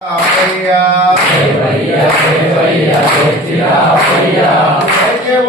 Avaya, Avaya, Avaya, Avaya, Avaya, Avaya, Avaya,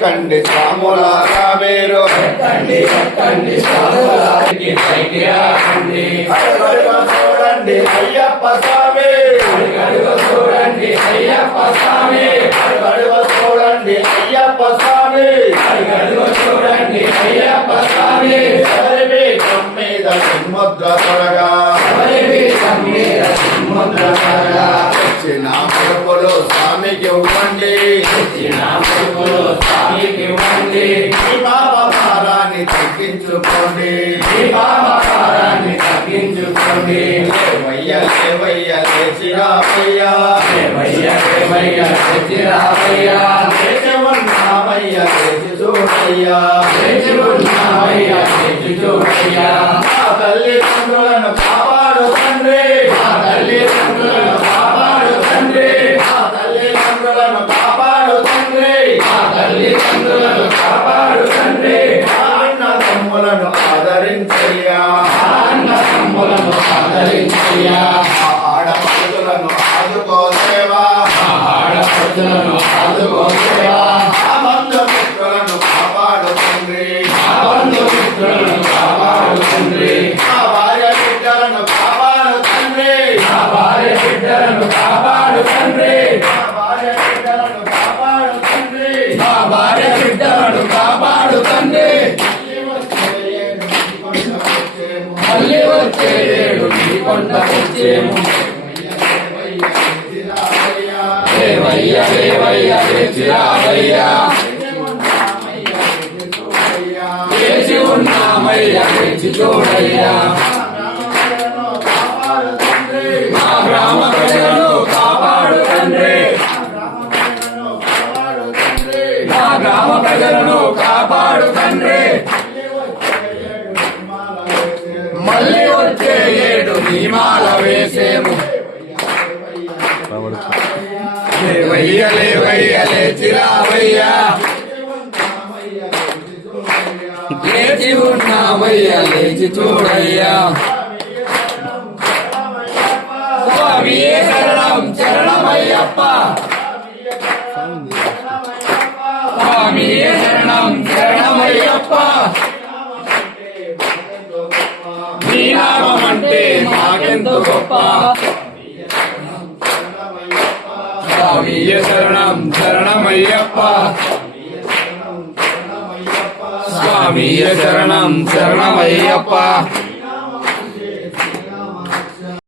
కండి సాములారా మీరు చూడండి అయ్యప్ప స్వామి చూడండి అయ్యప్ప స్వామి చూడండి అయ్యప్ప స్వామి చూడండి అయ్యప్ప స్వామి మీద ముద్ర త్వరగా ఇచ్చిన కొడుకులు స్వామికి ఇవ్వండి ఈ పాప భారాన్ని తగ్గించుకోండి లేవయ్య లేచిరావయ్యా ఉన్నామయ్య లేచి చూడయ్యా తల్లిదండ్రులను కాపాడు తండ్రి తల్లిదండ్రులను కాపాడు తండ్రి తల్లిదండ్రులను కాపాడు తండ్రి తల్లిదండ్రులను కాపాడు తండ్రి అన్న తమ్ములను ఆదరించయ్యా ఆడపడులను ఆదుకోసేవా బంధుమిత్రులను కాపాడు తండ్రి భార్య బిడ్డలను కాపాడు తండ్రి భార్య బిడ్డలను కాపాడు తండ్రి భార్య బిడ్డలను కాపాడు తండ్రి భార్య బిడ్డలను కాపాడు తండ్రి మళ్ళీ వచ్చేడు నీ కొండ వచ్చేము దేవయ్య దేవయ్య దేవయ్య వేచి ఉన్నామయ్య వేచి చూడయ్యా మా గ్రామ ప్రజలను కాపాడు లేవయ్య లేవయ్య లేచిరావయ్యా లేచి ఉన్నామయ్యా లేచి చూడయ్యా స్వామియే శరణం శరణమయ్యప్ప స్వామియే శరణం శరణమయ్యప్ప నీ నామం అంటే మాకెంతో గొప్ప స్వామియే శరణం శరణమయ్యప్ప స్వామియే శరణం శరణమయ్యప్ప